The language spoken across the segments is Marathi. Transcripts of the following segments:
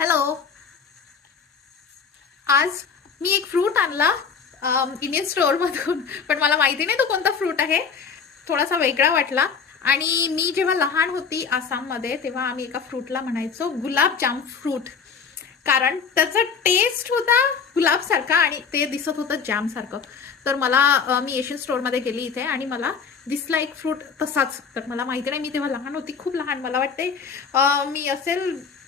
हॅलो. आज मी एक फ्रूट आणला इंडियन स्टोअरमधून, पण मला माहिती नाही तो कोणता फ्रूट आहे. थोडासा वेगळा वाटला. आणि मी जेव्हा लहान होती आसाममध्ये, तेव्हा आम्ही एका फ्रूटला म्हणायचो गुलाबजाम फ्रूट, कारण त्याचा टेस्ट होता गुलाबसारखा आणि ते दिसत होतं जामसारखं. तर मला मी एशियन स्टोअरमध्ये गेली इथे आणि मला दिसला एक फ्रूट तसाच. तर मला माहिती नाही, मी तेव्हा लहान होती, खूप लहान, मला वाटते मी असेल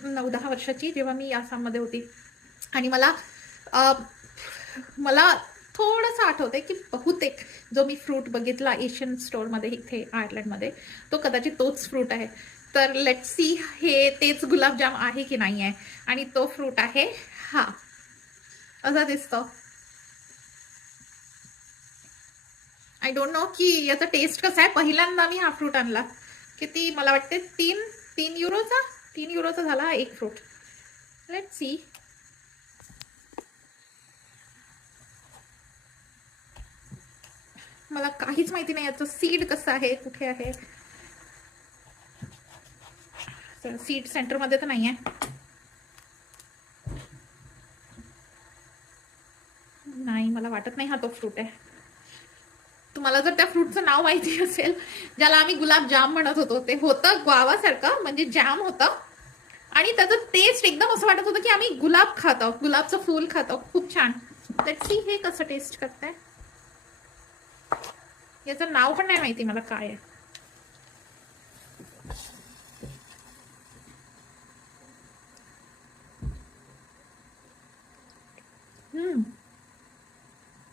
9-10 वर्षाची जेव्हा मी आसाममध्ये होती. आणि मला अ, मला थोडंसं आठवतंय की बहुतेक जो मी फ्रूट बघितला एशियन स्टोअरमध्ये इथे आयर्लंडमध्ये, तो कदाचित तोच फ्रूट आहे. तर लेट्स सी हे तेच गुलाबजाम आहे की नाही आहे. आणि तो फ्रूट आहे हा, असा दिसतो. आय डोंट नो की याचा टेस्ट कसा आहे. पहिल्यांदा मी हा फ्रूट आणला. किती, मला वाटते 3 युरोचा 3 युरोचा झाला एक फ्रूट. Let's see. मला काहीच माहिती नाही याचं सीड कसं आहे, कुठे आहे. सीड सेंटरमध्ये तर नाही आहे. नाही, मला वाटत नाही हा तो फ्रूट आहे. तुम्हाला जर त्या फ्रूटचं नाव माहिती असेल, ज्याला आम्ही गुलाबजाम म्हणत होतो, ते होतं ग्वावासारखं, म्हणजे जॅम होतं. आणि त्याचं टेस्ट एकदम असं वाटत होतं की आम्ही गुलाब खातो, गुलाबचं फूल खातो. खूप छान. लेट्स सी हे कसं टेस्ट करतंय. याचं नाव पण नाही माहिती मला काय आहे.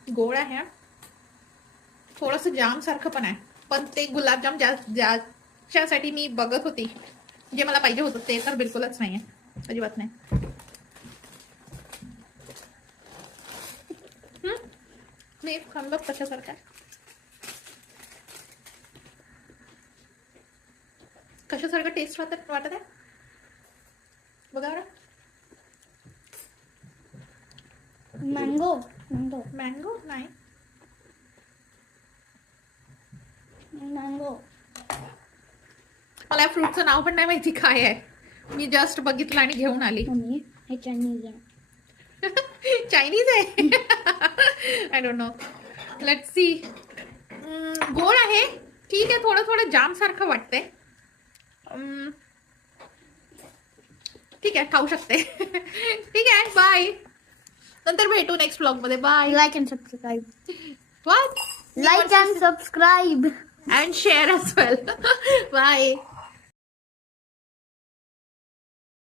गोड आहे, थोडंसं जाम सारखं पण आहे. पण ते गुलाबजाम ज्याच्यासाठी मी बघत होती, जे मला पाहिजे होतं, ते तर बिलकुलच नाही आहे, अजिबात नाही. नाही, खाल्लं कशासारखं आहे, कशासारखं टेस्ट वाटत आहे बघा बरं. मँगो मँगो मँगो नाही. मँगो मला या फ्रूटचं नाव पण नाही माहिती काय आहे. मी जस्ट बघितलं आणि घेऊन आली. मम्मी हे चायनीज आहे. चायनीज आहे. I don't know. Let's see. गोड आहे, ठीक आहे, थोडं थोडं जाम सारखं वाटतंय. ठीक आहे, खाऊ शकते. ठीक आहे, बाय. नंतर भेटू नेक्स्ट ब्लॉग मध्ये. Bye. Like and subscribe. What? Like and subscribe And share as well. Bye.